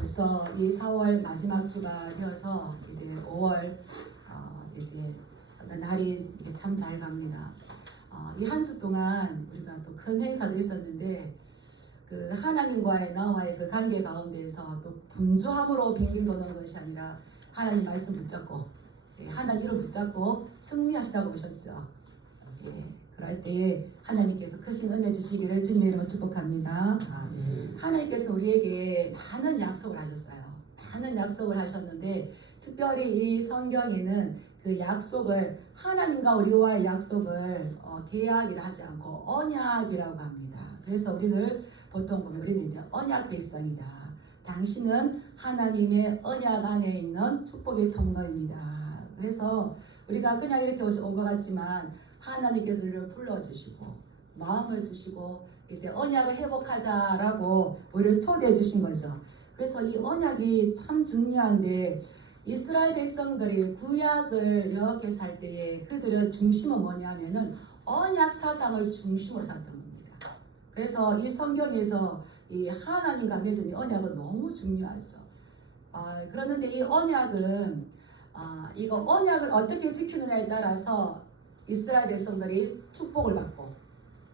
벌써 이 4월 마지막 주가 되어서 이제 5월 이제 날이 참 잘 갑니다. 이 한 주 동안 우리가 또 큰 행사도 있었는데 그 하나님과의 나와의 그 관계 가운데에서 또 분주함으로 빙빙 도는 것이 아니라 하나님 말씀 붙잡고 하나님 이름 붙잡고 승리하시다고 보셨죠. 그럴 때 하나님께서 크신 은혜 주시기를 주님의 이름으로 축복합니다. 하나님께서 우리에게 많은 약속을 하셨어요. 많은 약속을 하셨는데 특별히 이 성경에는 그 약속을 하나님과 우리와의 약속을 계약이라 하지 않고 언약이라고 합니다. 그래서 우리를 보통 보면 우리는 이제 언약 백성이다. 당신은 하나님의 언약 안에 있는 축복의 통로입니다. 그래서 우리가 그냥 이렇게 온 것 같지만 하나님께서 우리를 불러주시고 마음을 주시고 이제 언약을 회복하자라고 우리를 초대해 주신 거죠. 그래서 이 언약이 참 중요한데 이스라엘 백성들이 구약을 이렇게 살 때에 그들의 중심은 뭐냐면은 언약 사상을 중심으로 살았던 겁니다. 그래서 이 성경에서 이 하나님과 맺은 이 언약은 너무 중요하죠. 그런데 이 언약은 이거 언약을 어떻게 지키느냐에 따라서 이스라엘 백성들이 축복을 받고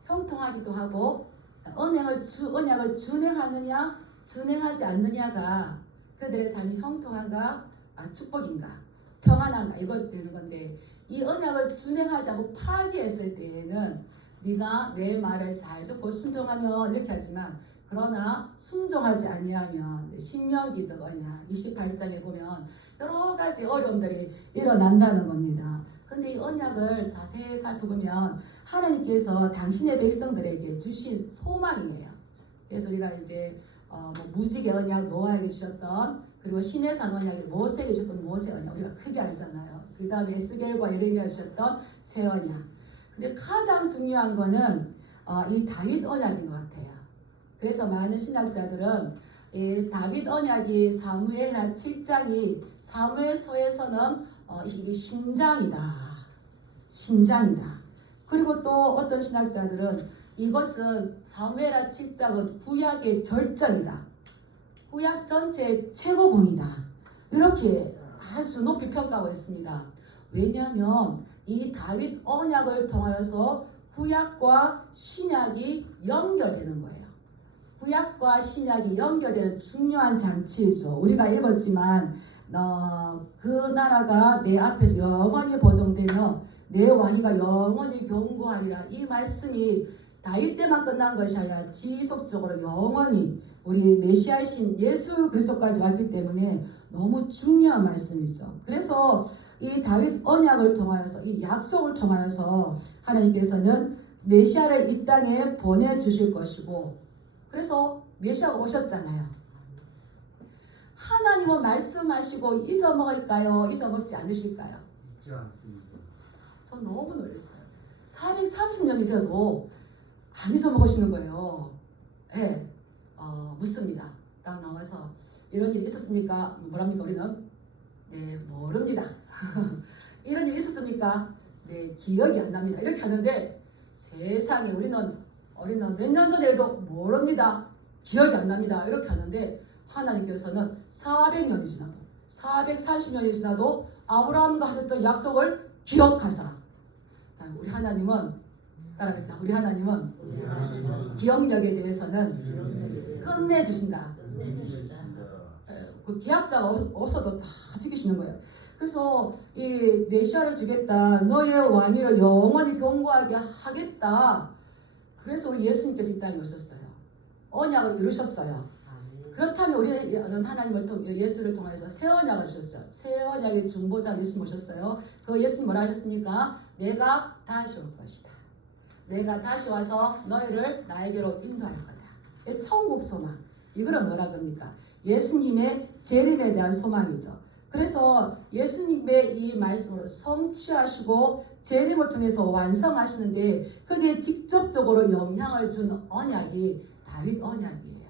형통하기도 하고 언약을 준행하느냐 준행하지 않느냐가 그들의 삶이 형통한가 축복인가 평안한가 이것 되는 건데 이 언약을 준행하지 않고 파기했을 때에는 네가 내 말을 잘 듣고 순종하면 이렇게 하지만 그러나 순종하지 아니하면 신명기적 언약 28장에 보면 여러 가지 어려움들이 일어난다는 겁니다. 근데 이 언약을 자세히 살펴보면 하나님께서 당신의 백성들에게 주신 소망이에요. 그래서 우리가 이제 무지개 언약 노아에게 주셨던 그리고 시내산 언약이 모세에게 주셨던 모세 언약 우리가 크게 알잖아요. 그 다음에 에스겔과 예레미야 주셨던 새 언약. 근데 가장 중요한 거는 이 다윗 언약인 것 같아요. 그래서 많은 신학자들은 이 다윗 언약이 사무엘하 7장이 사무엘서에서는 이게 신장이다. 그리고 또 어떤 신학자들은 이것은 사무엘하 7장은 구약의 절정이다. 구약 전체의 최고봉이다. 이렇게 아주 높이 평가하고 있습니다. 왜냐하면 이 다윗 언약을 통하여서 구약과 신약이 연결되는 거예요. 구약과 신약이 연결되는 중요한 장치이죠. 우리가 읽었지만 그 나라가 내 앞에서 영원히 보존되며 내 왕위가 영원히 견고하리라. 이 말씀이 다윗 때만 끝난 것이 아니라 지속적으로 영원히 우리 메시아이신 예수 그리스도까지 왔기 때문에 너무 중요한 말씀이죠. 그래서 이 다윗 언약을 통하여서 이 약속을 통하여서 하나님께서는 메시아를 이 땅에 보내주실 것이고 그래서 메시아가 오셨잖아요. 하나님은 말씀하시고 잊어먹을까요? 잊어먹지 않으실까요? 잊지 않습니다. 전 너무 놀랐어요. 430년이 되어도 안 잊어먹으시는 거예요. 네. 묻습니다. 딱 나와서 이런 일이 있었습니까? 뭐랍니까 우리는? 네, 모릅니다. 이런 일이 있었습니까? 네, 기억이 안 납니다. 이렇게 하는데 세상에 우리는 몇 년 전에 해도 모릅니다. 기억이 안 납니다. 이렇게 하는데 하나님께서는 400년이 지나도 430년이 지나도 아브라함과 하셨던 약속을 기억하사 우리 하나님은 따라하겠습니다. 우리 하나님은 기억력에 대해서는 끝내주신다. 그 계약자가 없어도 다 지키시는 거예요. 그래서 이 메시아를 주겠다. 너의 왕위를 영원히 견고하게 하겠다. 그래서 우리 예수님께서 이 땅에 오셨어요. 언약을 이루셨어요. 그렇다면 우리는 하나님을 통해 예수를 통해서 새 언약을 주셨어요. 새 언약의 중보자 예수님 오셨어요. 그 예수님 뭐라 하셨습니까? 내가 다시 올 것이다. 내가 다시 와서 너희를 나에게로 인도할 거다. 천국 소망. 이거는 뭐라 그럽니까? 예수님의 재림에 대한 소망이죠. 그래서 예수님의 이 말씀을 성취하시고 재림을 통해서 완성하시는데 그게 직접적으로 영향을 준 언약이 다윗 언약이에요.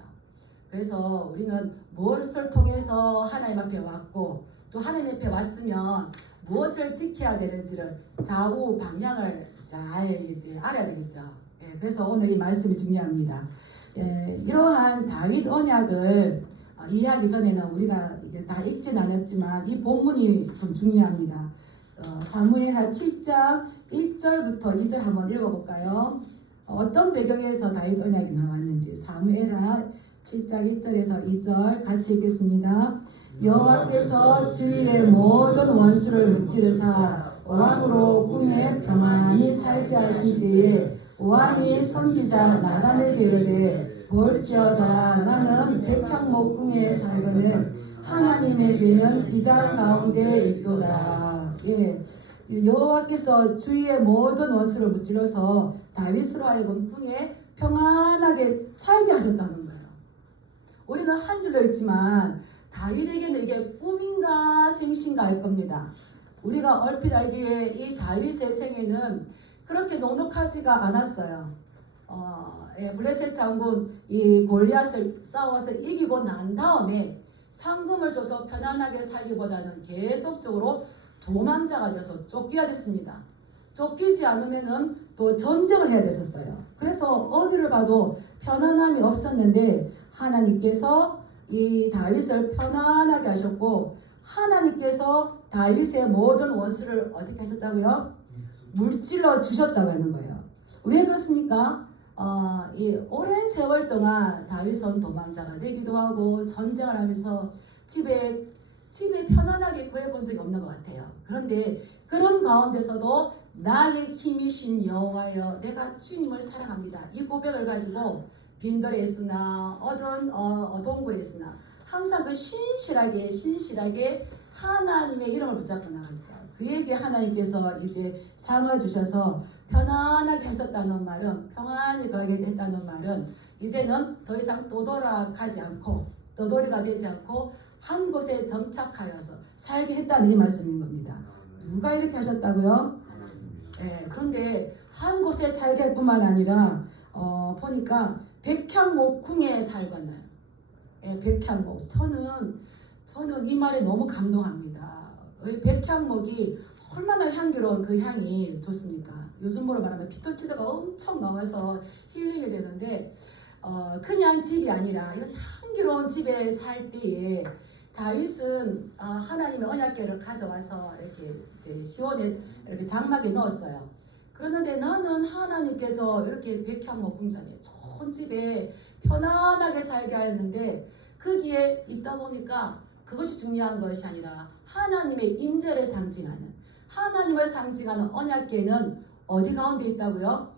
그래서 우리는 무엇을 통해서 하나님 앞에 왔고 또 하나님 앞에 왔으면 무엇을 지켜야 되는지를 좌우 방향을 잘 이제 알아야 되겠죠. 그래서 오늘 이 말씀이 중요합니다. 이러한 다윗 언약을 이해하기 전에는 우리가 이게 다 읽진 않았지만 이 본문이 좀 중요합니다. 사무엘하 7장 1절부터 2절 한번 읽어볼까요? 어떤 배경에서 다윗 언약이 나왔는지 사무엘하 7장 1절에서 2절 같이 읽겠습니다. 여호와께서 주의 모든 원수를 무찌르사 왕으로 꿈에 평안히 살게 하신 때에 왕이 선지자 나단에게 이르되 볼지어다 나는 백향목궁에 살거늘 하나님의 괴는 휘장 가운데 있도다. 예. 여호와께서 주의 모든 원수를 무찔러서 다윗으로 하여금 궁에 평안하게 살게 하셨다는 거예요. 우리는 한 줄로 읽지만 다윗에게는 이게 꿈인가 생신가 할 겁니다. 우리가 얼핏 알기에 이 다윗의 생애는 그렇게 녹록하지가 않았어요. 블레셋 장군 이 골리앗을 싸워서 이기고 난 다음에 상금을 줘서 편안하게 살기보다는 계속적으로 도망자가 돼서 쫓겨야 됐습니다. 쫓기지 않으면은 또 전쟁을 해야 됐었어요. 그래서 어디를 가도 편안함이 없었는데 하나님께서 이 다윗을 편안하게 하셨고 하나님께서 다윗의 모든 원수를 어떻게 하셨다고요? 물질러 주셨다고 하는 거예요. 왜 그렇습니까? 이 오랜 세월 동안 다윗은 도망자가 되기도 하고 전쟁을 하면서 집에 편안하게 구해본 적이 없는 것 같아요. 그런데 그런 가운데서도 나의 힘이신 여호와여 내가 주님을 사랑합니다. 이 고백을 가지고 빈들에 있으나 동굴에 있으나 항상 그 신실하게 하나님의 이름을 붙잡고 나가죠. 그에게 하나님께서 이제 상을 주셔서 편안하게 하셨다는 말은 평안히 가게 됐다는 말은 이제는 더 이상 떠돌이가 되지 않고 한 곳에 정착하여서 살게 했다는 이 말씀인 겁니다. 누가 이렇게 하셨다고요? 네, 그런데 한 곳에 살게 할 뿐만 아니라 보니까 백향목궁에 살거늘. 백향목. 저는 이 말에 너무 감동합니다. 백향목이 얼마나 향기로운 그 향이 좋습니까? 요즘으로 말하면 피톤치드가 엄청 나와서 힐링이 되는데 그냥 집이 아니라 이런 향기로운 집에 살 때에 다윗은 하나님의 언약궤를 가져와서 이렇게 이제 시온에 이렇게 장막에 넣었어요. 그런데 나는 하나님께서 이렇게 백향목 궁전에 좋은 집에 편안하게 살게 하였는데 거기에 있다 보니까 그것이 중요한 것이 아니라 하나님의 임재를 상징하는 하나님을 상징하는 언약궤는 어디 가운데 있다고요?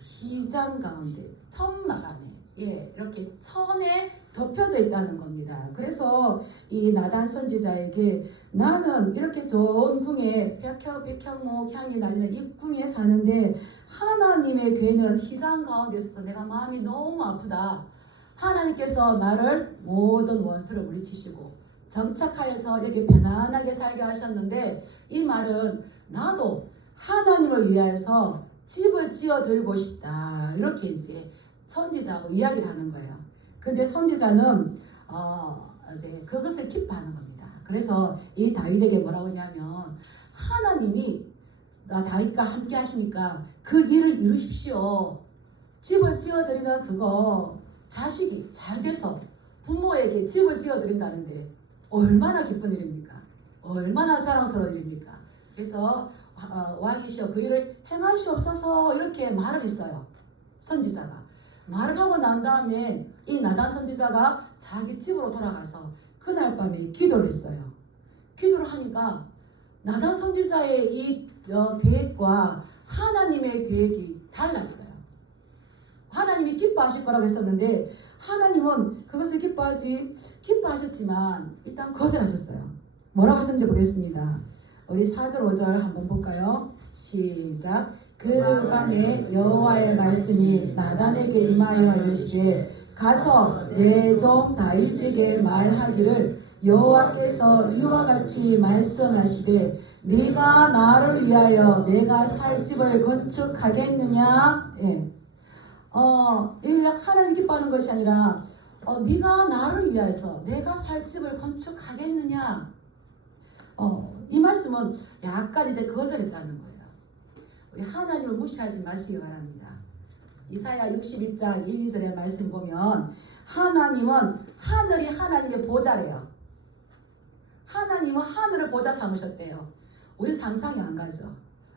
휘장 가운데, 천막 안에, 이렇게 천에 덮여져 있다는 겁니다. 그래서 이 나단 선지자에게 나는 이렇게 좋은 궁에 백향목 향이 날리는 이 궁에 사는데 하나님의 괴는 휘장 가운데 있어서 내가 마음이 너무 아프다. 하나님께서 나를 모든 원수를 물리치시고 정착하여서 여기 편안하게 살게 하셨는데 이 말은 나도 하나님을 위하여서 집을 지어 드리고 싶다. 이렇게 이제 선지자하고 이야기를 하는 거예요. 근데 선지자는 이제 그것을 기뻐하는 겁니다. 그래서 이 다윗에게 뭐라고 하냐면 하나님이 다윗과 함께 하시니까 그 일을 이루십시오. 집을 지어 드리는 그거 자식이 잘 돼서 부모에게 집을 지어 드린다는데 얼마나 기쁜 일입니까? 얼마나 자랑스러운 일입니까? 그래서 왕이시여 그 일을 행하시옵소서 이렇게 말을 했어요. 선지자가. 말을 하고 난 다음에 이 나단 선지자가 자기 집으로 돌아가서 그날 밤에 기도를 했어요. 기도를 하니까 나단 선지자의 이 계획과 하나님의 계획이 달랐어요. 하나님이 기뻐하실 거라고 했었는데 하나님은 그것을 기뻐하셨지만 일단 거절하셨어요. 뭐라고 하셨는지 보겠습니다. 우리 4절 5절 한번 볼까요? 시작. 그 밤에 여호와의 말씀이 나단에게 임하여 이르시되 가서 내 종 다윗에게 말하기를 여호와께서 이와 같이 말씀하시되 네가 나를 위하여 내가 살 집을 건축하겠느냐? 하나님 기뻐하는 것이 아니라 네가 나를 위하여서 내가 살 집을 건축하겠느냐? 이 말씀은 약간 이제 거절했다는 거예요. 우리 하나님을 무시하지 마시기 바랍니다. 이사야 61장 1, 2절의 말씀 보면 하나님은 하늘이 하나님의 보좌래요. 하나님은 하늘을 보좌 삼으셨대요. 우리 상상이 안 가죠.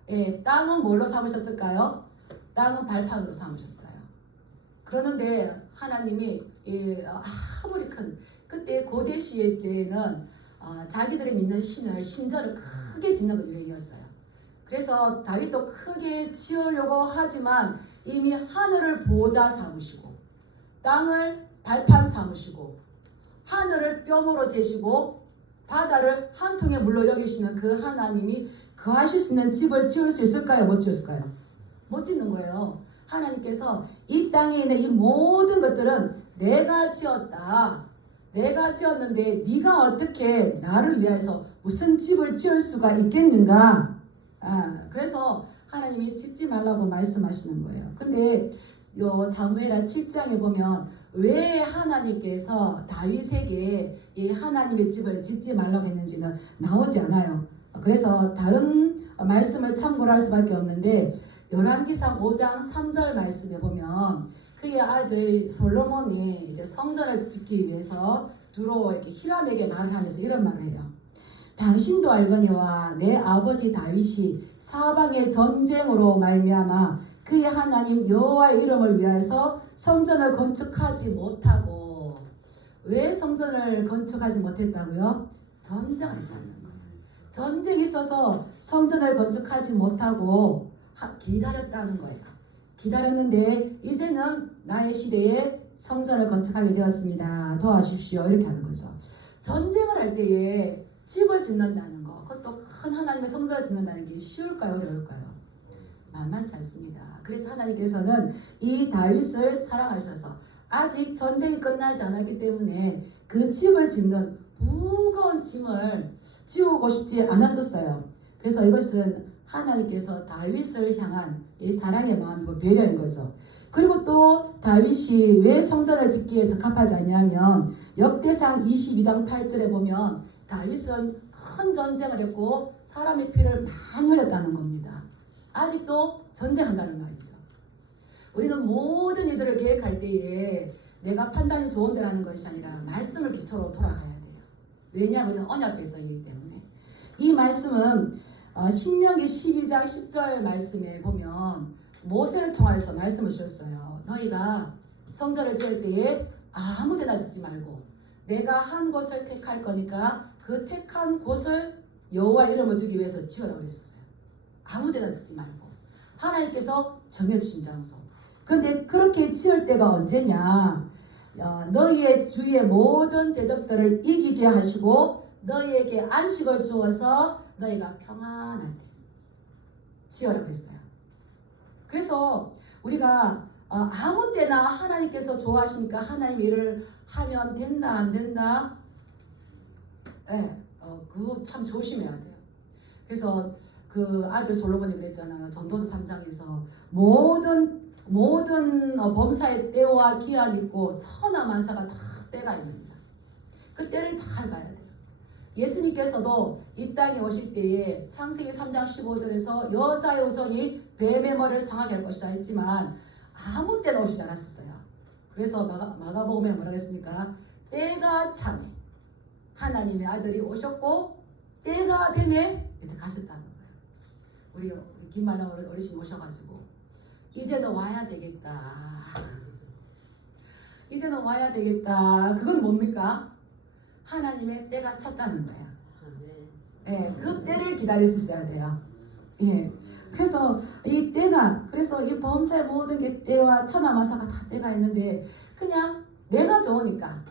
예, 땅은 뭘로 삼으셨을까요? 땅은 발판으로 삼으셨어요. 그러는데 하나님이 아무리 큰 그때 고대 시대 때는 자기들이 믿는 신전을 크게 짓는 거 유행이었어요. 그래서 다윗도 크게 지으려고 하지만 이미 하늘을 보좌 삼으시고 땅을 발판 삼으시고 하늘을 뼘으로 재시고 바다를 한 통의 물로 여기시는 그 하나님이 거하실 수 있는 집을 지을 수 있을까요? 못 지을까요? 못 짓는 거예요. 하나님께서 이 땅에 있는 이 모든 것들은 내가 지었다. 내가 지었는데 네가 어떻게 나를 위해서 무슨 집을 지을 수가 있겠는가? 그래서 하나님이 짓지 말라고 말씀하시는 거예요. 근데 요 사무엘하 7장에 보면 왜 하나님께서 다윗에게 이 하나님의 집을 짓지 말라고 했는지는 나오지 않아요. 그래서 다른 말씀을 참고를 할 수밖에 없는데 열왕기상 5장 3절 말씀에 보면 그의 아들 솔로몬이 이제 성전을 짓기 위해서 두로 이렇게 히람에게 말을 하면서 이런 말을 해요. 당신도 알거니와 내 아버지 다윗이 사방의 전쟁으로 말미암아 그의 하나님 여호와의 이름을 위하여서 성전을 건축하지 못하고 왜 성전을 건축하지 못했다고요? 전쟁을 했다는 거예요. 전쟁이 있어서 성전을 건축하지 못하고 기다렸다는 거예요. 기다렸는데 이제는 나의 시대에 성전을 건축하게 되었습니다. 도와주십시오. 이렇게 하는 거죠. 전쟁을 할 때에 집을 짓는다는 거, 그것도 큰 하나님의 성전을 짓는다는 게 쉬울까요? 어려울까요? 만만치 않습니다. 그래서 하나님께서는 이 다윗을 사랑하셔서 아직 전쟁이 끝나지 않았기 때문에 그 집을 짓는 무거운 짐을 지우고 싶지 않았었어요. 그래서 이것은 하나님께서 다윗을 향한 이 사랑의 마음이고 배려인 거죠. 그리고 또 다윗이 왜 성전을 짓기에 적합하지 않냐면 역대상 22장 8절에 보면 다윗은 큰 전쟁을 했고 사람의 피를 많이 흘렸다는 겁니다. 아직도 전쟁한다는 말이죠. 우리는 모든 일들을 계획할 때에 내가 판단이 좋은 대로 하는 것이 아니라 말씀을 기초로 돌아가야 돼요. 왜냐하면 언약 백성이기 때문에. 이 말씀은 신명기 12장 10절 말씀에 보면 모세를 통해서 말씀을 주셨어요. 너희가 성전을 지을 때에 아무 데나 짓지 말고 내가 한 곳을 택할 거니까 그 택한 곳을 여호와 이름을 두기 위해서 지으라고 했었어요. 아무 데나 짓지 말고 하나님께서 정해주신 장소. 그런데 그렇게 지을 때가 언제냐? 너희의 주위의 모든 대적들을 이기게 하시고 너희에게 안식을 주어서 너희가 평안할 때 지으라고 했어요. 그래서 우리가 아무 때나 하나님께서 좋아하시니까 하나님 일을 하면 된다 안 된다? 네, 그거 참 조심해야 돼요. 그래서 그 아들 솔로몬이 그랬잖아요. 전도서 3장에서 모든 범사의 때와 기한이 있고 천하만사가 다 때가 있습니다. 그 때를 잘 봐야 돼요. 예수님께서도 이 땅에 오실 때에 창세기 3장 15절에서 여자의 후손이 뱀의 머리를 상하게 할 것이다 했지만 아무 때나 오시지 않았었어요. 그래서 마가복음에 뭐라고 했습니까? 때가 차매 하나님의 아들이 오셨고 때가 되매 이제 가셨다는 거예요. 우리 김만랑 어르신 오셔가지고 이제는 와야 되겠다. 이제는 와야 되겠다. 그건 뭡니까? 하나님의 때가 찼다는 거예요. 예, 그 때를 기다릴 수 있어야 돼요. 예. 그래서 이 때가, 그래서 이 범사의 모든 게 때와 천하만사가 다 때가 있는데 그냥 내가 좋으니까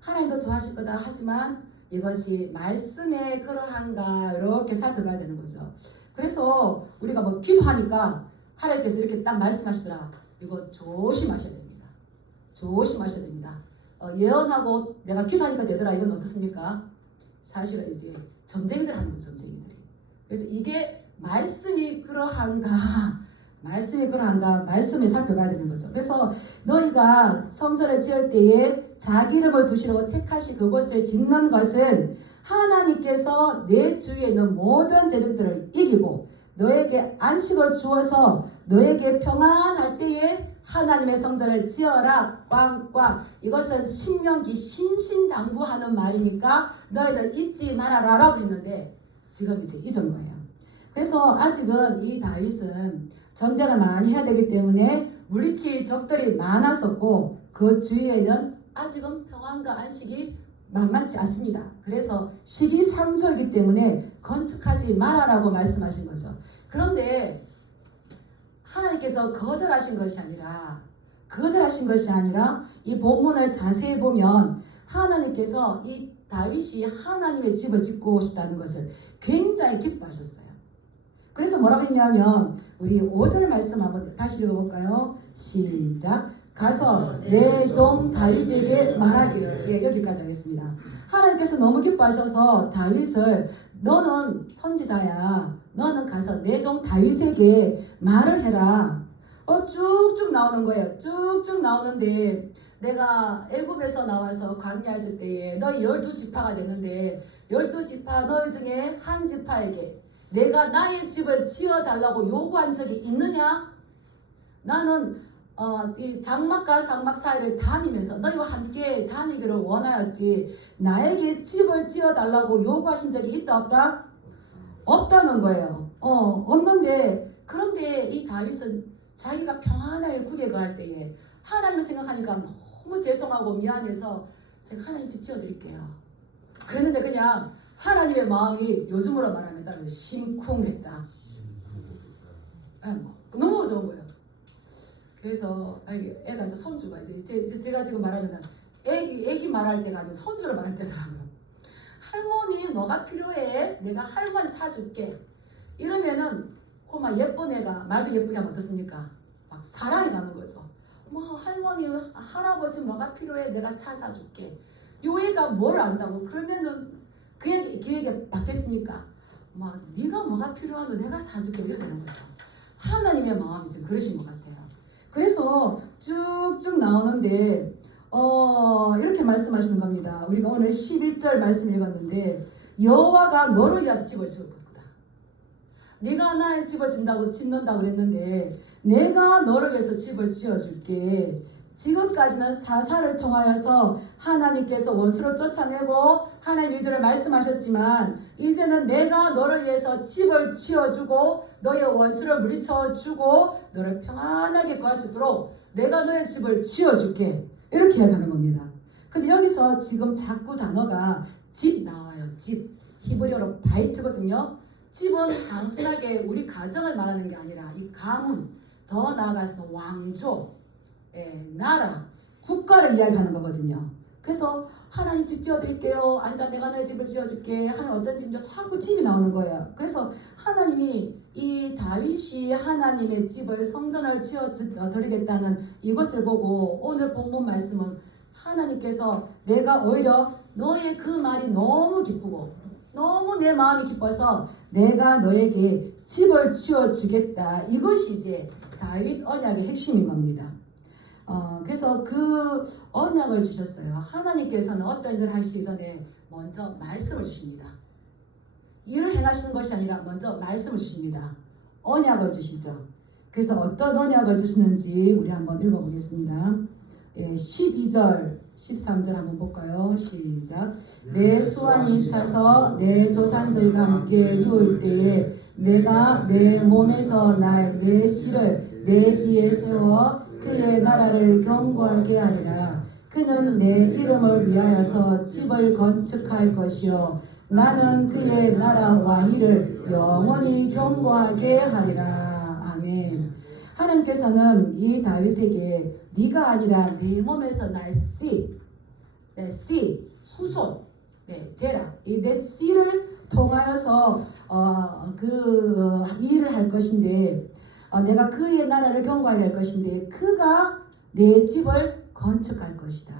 하나님도 좋아하실 거다 하지만 이것이 말씀에 그러한가 이렇게 살펴봐야 되는 거죠. 그래서 우리가 뭐 기도하니까 하나님께서 이렇게 딱 말씀하시더라. 이거 조심하셔야 됩니다. 조심하셔야 됩니다. 예언하고 내가 기도하니까 되더라. 이건 어떻습니까? 사실은 이제 점쟁이들 하는 거죠. 점쟁이들이. 그래서 이게 말씀이 그러한가 말씀을 살펴봐야 되는 거죠. 그래서 너희가 성전을 지을 때에 자기 이름을 두시려고 택하신 그곳을 짓는 것은 하나님께서 내 주위에 있는 모든 대적들을 이기고 너에게 안식을 주어서 너에게 평안할 때에 하나님의 성전을 지어라 꽝꽝. 이것은 신명기 신신당부하는 말이니까 너희들 잊지 말아라라고 했는데 지금 이제 잊은 거예요. 그래서 아직은 이 다윗은 전쟁을 많이 해야 되기 때문에 물리칠 적들이 많았었고 그 주위에는 아직은 평안과 안식이 만만치 않습니다. 그래서 시기상조이기 때문에 건축하지 말아라고 말씀하신 거죠. 그런데 하나님께서 거절하신 것이 아니라 이 본문을 자세히 보면 하나님께서 이 다윗이 하나님의 집을 짓고 싶다는 것을 굉장히 기뻐하셨어요. 그래서 뭐라고 했냐면 우리 5절 말씀 한번 다시 읽어볼까요? 시작. 가서 내 종 다윗에게 말하기를. 예, 여기까지 하겠습니다. 하나님께서 너무 기뻐하셔서 다윗을 너는 선지자야. 너는 가서 내 종 다윗에게 말을 해라. 쭉쭉 나오는 거예요. 쭉쭉 나오는데 내가 애굽에서 나와서 광야했을 때에 너희 12지파가 되는데 12지파 너희 중에 한 지파에게 내가 나의 집을 지어달라고 요구한 적이 있느냐? 나는 이 장막과 장막 사이를 다니면서 너희와 함께 다니기를 원하였지 나에게 집을 지어달라고 요구하신 적이 있다 없다? 없다는 거예요. 없는데 그런데 이 다윗은 자기가 평안하게 구개갈 때에 하나님을 생각하니까 너무 죄송하고 미안해서 제가 하나님 집 지어드릴게요. 그랬는데 그냥 하나님의 마음이 요즘으로 말하면 심쿵했다. 너무 좋은 거예요. 그래서 애가 이제 손주가 이제 제가 지금 말하면 애기 말할 때가 아니고 손주로 말할 때더라고요. 할머니 뭐가 필요해? 내가 할머니 사줄게. 이러면은 막 예쁜 애가 말도 예쁘게 하면 어떻습니까? 막 사랑이 가는 거죠. 뭐 할머니 할아버지 뭐가 필요해? 내가 차 사줄게. 요 애가 뭘 안다고? 그러면은 그 애에게 받겠습니까? 막 네가 뭐가 필요하도 내가 사줄게 이렇게 되는 거죠. 하나님의 마음이 지금 그러신 것 같아요. 그래서 쭉쭉 나오는데 이렇게 말씀하시는 겁니다. 우리가 오늘 11절 말씀 읽었는데 여호와가 너를 위해서 집을 지을 거다. 네가 나의 집을 짓는다고 그랬는데 내가 너를 위해서 집을 지어줄게. 지금까지는 사사를 통하여서 하나님께서 원수를 쫓아내고 하나님 일들을 말씀하셨지만 이제는 내가 너를 위해서 집을 지어주고 너의 원수를 물리쳐주고 너를 평안하게 구할 수 있도록 내가 너의 집을 지어줄게. 이렇게 이야기하는 겁니다. 근데 여기서 지금 자꾸 단어가 집 나와요. 집. 히브리어로 바이트거든요. 집은 단순하게 우리 가정을 말하는 게 아니라 이 가문, 더 나아가서 왕조, 나라, 국가를 이야기하는 거거든요. 그래서 하나님 집 지어드릴게요. 아니다 내가 너의 집을 지어줄게. 하나님 어떤 집인지 자꾸 집이 나오는 거예요. 그래서 하나님이 이 다윗이 하나님의 집을 성전을 지어드리겠다는 이것을 보고 오늘 본문 말씀은 하나님께서 내가 오히려 너의 그 말이 너무 기쁘고 너무 내 마음이 기뻐서 내가 너에게 집을 지어주겠다. 이것이 이제 다윗 언약의 핵심인 겁니다. 그래서 그 언약을 주셨어요. 하나님께서는 어떤 일을 하시기 전에 먼저 말씀을 주십니다. 일을 행하시는 것이 아니라 먼저 말씀을 주십니다. 언약을 주시죠. 그래서 어떤 언약을 주시는지 우리 한번 읽어보겠습니다. 12절, 13절 한번 볼까요? 시작. 내 수완이 차서 내 조상들과 함께 누울 때에 내가 내 몸에서 날 내 씨를 내 뒤에 세워 그의 나라를 견고하게 하리라. 그는 내 이름을 위하여서 집을 건축할 것이요 나는 그의 나라 왕위를 영원히 견고하게 하리라. 아멘. 하나님께서는 이 다윗에게 네가 아니라 내 몸에서 날 씨, 내 씨, 후손, 제라, 이 내 씨를 통하여서 일을 할 것인데 내가 그의 나라를 견고하게 할 것인데 그가 내 집을 건축할 것이다.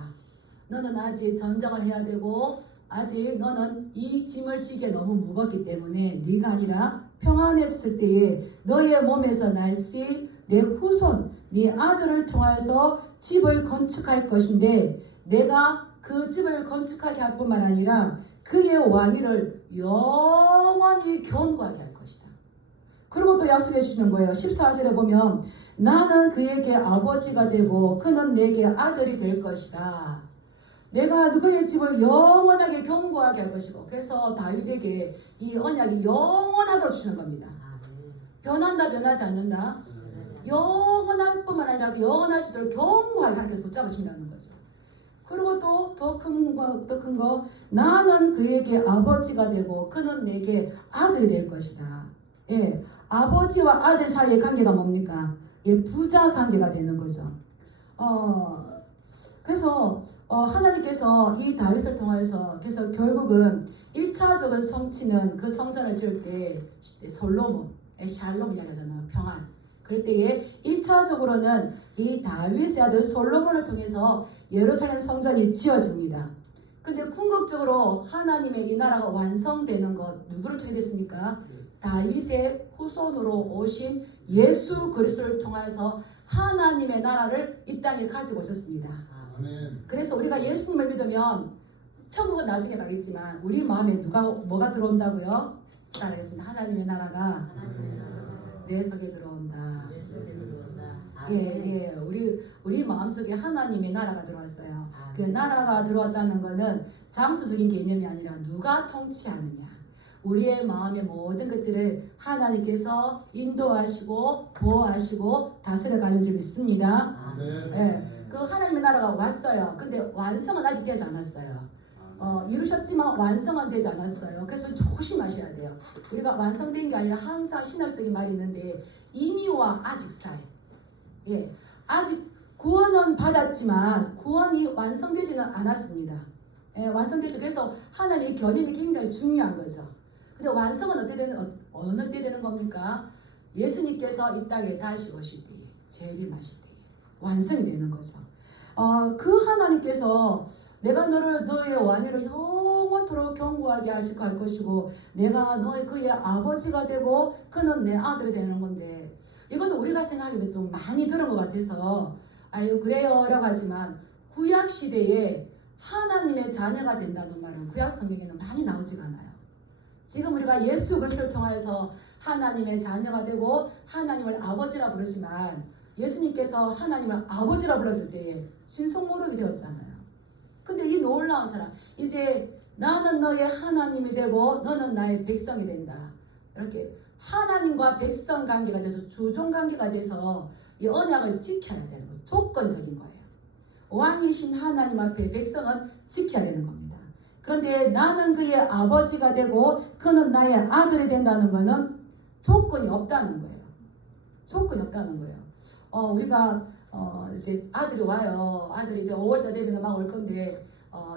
너는 아직 전쟁을 해야 되고 아직 너는 이 짐을 지기에 너무 무겁기 때문에 네가 아니라 평안했을 때에 너의 몸에서 날씨 내 후손, 네 아들을 통해서 집을 건축할 것인데 내가 그 집을 건축하게 할 뿐만 아니라 그의 왕위를 영원히 견고하게 할 것이다. 그리고 또 약속해 주시는 거예요. 14절에 보면 나는 그에게 아버지가 되고 그는 내게 아들이 될 것이다. 내가 그의 집을 영원하게 견고하게 할 것이고, 그래서 다윗에게 이 언약이 영원하도록 주시는 겁니다. 변한다, 변하지 않는다. 영원할 뿐만 아니라 영원할 수 있도록 견고하게 하나님께서 붙잡으신다는 거죠. 그리고 또 더 큰 거, 나는 그에게 아버지가 되고 그는 내게 아들이 될 것이다. 예, 아버지와 아들 사이의 관계가 뭡니까? 예, 부자 관계가 되는 거죠. 그래서 하나님께서 이 다윗을 통해서 그래서 결국은 1차적인 성취는 그 성전을 지을 때 솔로몬, 샬롬 이야기하잖아요. 평안. 그럴 때에 1차적으로는 이 다윗의 아들 솔로몬을 통해서 예루살렘 성전이 지어집니다. 근데 궁극적으로 하나님의 이 나라가 완성되는 것 누구를 통해 됐습니까? 다윗의 후손으로 오신 예수 그리스도를 통해서 하나님의 나라를 이 땅에 가지고 오셨습니다. 그래서 우리가 예수님을 믿으면 천국은 나중에 가겠지만 우리 마음에 뭐가 들어온다고요? 따라하겠습니다. 하나님의 나라가 내 속에 들어온다. 예, 우리 마음속에 하나님의 나라가 들어왔어요. 그 나라가 들어왔다는 것은 장소적인 개념이 아니라 누가 통치하느냐. 우리의 마음의 모든 것들을 하나님께서 인도하시고 보호하시고 다스려가는 줄 믿습니다. 예, 그 하나님의 나라가 왔어요. 근데 완성은 아직 되지 않았어요. 이루셨지만 완성은 되지 않았어요. 그래서 조심하셔야 돼요. 우리가 완성된 게 아니라 항상 신학적인 말이 있는데 이미와 아직 사이. 예, 아직 구원은 받았지만 구원이 완성되지는 않았습니다. 예, 완성되죠. 그래서 하나님의 견인이 굉장히 중요한 거죠. 근데 완성은 어느 때 되는 겁니까? 예수님께서 이 땅에 다시 오실 때에, 재림하실 때에 완성이 되는 거죠. 그 하나님께서 내가 너의 왕위를 영원토록 견고하게 하시고 할 것이고 내가 그의 아버지가 되고 그는 내 아들이 되는 건데, 이것도 우리가 생각하기도 좀 많이 들은 것 같아서 아유 그래요 라고 하지만 구약 시대에 하나님의 자녀가 된다는 말은 구약 성경에는 많이 나오지가 않아요. 지금 우리가 예수 그리스도를 통해서 하나님의 자녀가 되고 하나님을 아버지라 부르지만 예수님께서 하나님을 아버지라 불렀을 때에 신성모독이 되었잖아요. 근데 이 놀라운 사람, 이제 나는 너의 하나님이 되고 너는 나의 백성이 된다. 이렇게 하나님과 백성 관계가 돼서 주종 관계가 돼서 이 언약을 지켜야 되는 거예요. 조건적인 거예요. 왕이신 하나님 앞에 백성은 지켜야 되는 겁니다. 그런데 나는 그의 아버지가 되고 그는 나의 아들이 된다는 것은 조건이 없다는 거예요. 조건이 없다는 거예요. 우리가 이제 아들이 와요. 아들이 이제 5월달 되면 막 올 건데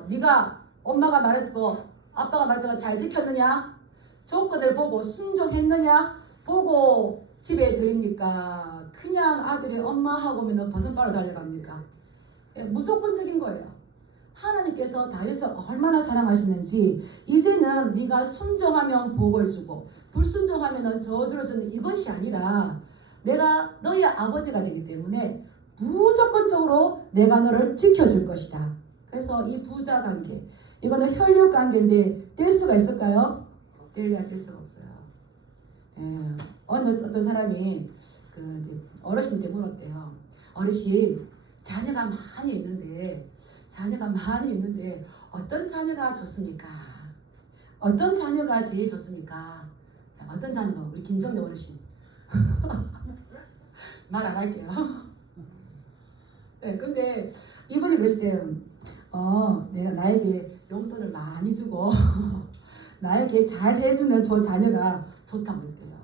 네가 엄마가 말했고 아빠가 말했던 거 잘 지켰느냐? 조건을 보고 순종했느냐? 보고 집에 들입니까? 그냥 아들이 엄마하고 오면 버선바로 달려갑니까? 예, 무조건적인 거예요. 하나님께서 다윗을 얼마나 사랑하시는지 이제는 네가 순종하면 복을 주고 불순종하면 저주를 이것이 아니라 내가 너의 아버지가 되기 때문에 무조건적으로 내가 너를 지켜줄 것이다. 그래서 이 부자 관계, 이거는 혈육 관계인데 뗄 수가 있을까요? 뗄 수가 없어요. 예, 어떤 사람이 어르신한테 물었대요. 어르신, 자녀가 많이 있는데 어떤 자녀가 좋습니까? 어떤 자녀가 제일 좋습니까? 어떤 자녀가? 우리 김정대 어르신. 말 안 할게요. 네, 근데 이분이 그러실 때요. 내가 나에게 용돈을 많이 주고 나에게 잘 해주는 저 자녀가 좋다고 했대요.